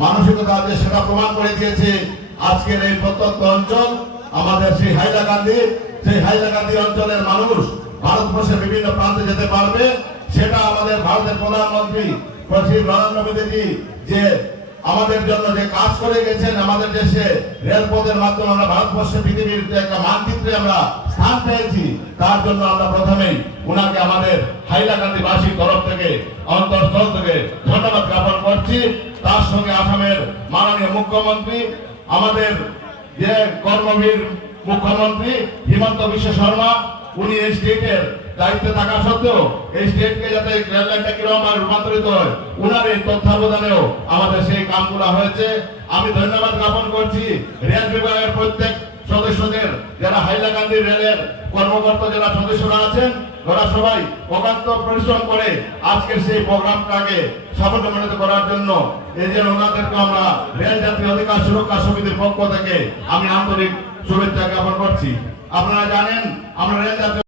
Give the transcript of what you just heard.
মানসিকতা আছে সেটা প্রমাণ করে দিয়েছে আজকের এই প্রত্যন্ত অঞ্চল আমাদের সেই হাইলাকান্দি অঞ্চলের মানুষ ভারতবর্ষের বিভিন্ন প্রান্তে যেতে পারবে। সেটা আমাদের ভারতের প্রধানমন্ত্রী শ্রী নরেন্দ্র মোদীজি যে আমাদের জন্য যে কাজ করে গেছেন, আমাদের দেশে রেলপথের মাধ্যমে আমরা ভারতবর্ষে পৃথিবীর একটা মানচিত্রে আমরা স্থান পেয়েছি, তার জন্য আমরা প্রথমেই উনাকে আমাদের হাইলাকান্দিবাসীর তরফ থেকে অন্তঃস্থল থেকে ধন্যবাদ জ্ঞাপন করছি। তার সঙ্গে আসামের মাননীয় মুখ্যমন্ত্রী, আমাদের যে কর্মবীর মুখ্যমন্ত্রী হিমন্ত বিশ্ব শর্মা, উনি এই স্টেটের দায়িত্বে থাকা সত্ত্বেও এই স্টেটকে যাতে রেল লাইনটা কিরকম রূপান্তরিত হয়, উনার এই তত্ত্বাবধানেও আমাদের সেই কামগুলো হয়েছে। আমি ধন্যবাদ জ্ঞাপন করছি রেল বিভাগের প্রত্যেক সদস্যদের, যারা হাইলাকান্দি রেলের কর্মকর্তা যারা সদস্যরা আছেন, ওরা সবাই অক্লান্ত পরিশ্রম করে আজকের সেই প্রোগ্রামটাকে সাফল্যমণ্ডিত করার জন্য এই যে ওনাদেরকে আমরা রেল যাত্রী অধিকার সুরক্ষা সমিতির পক্ষ থেকে আমি আন্তরিক শুভেচ্ছা জ্ঞাপন করছি। আপনারা জানেন আমরা রেল যাত্রী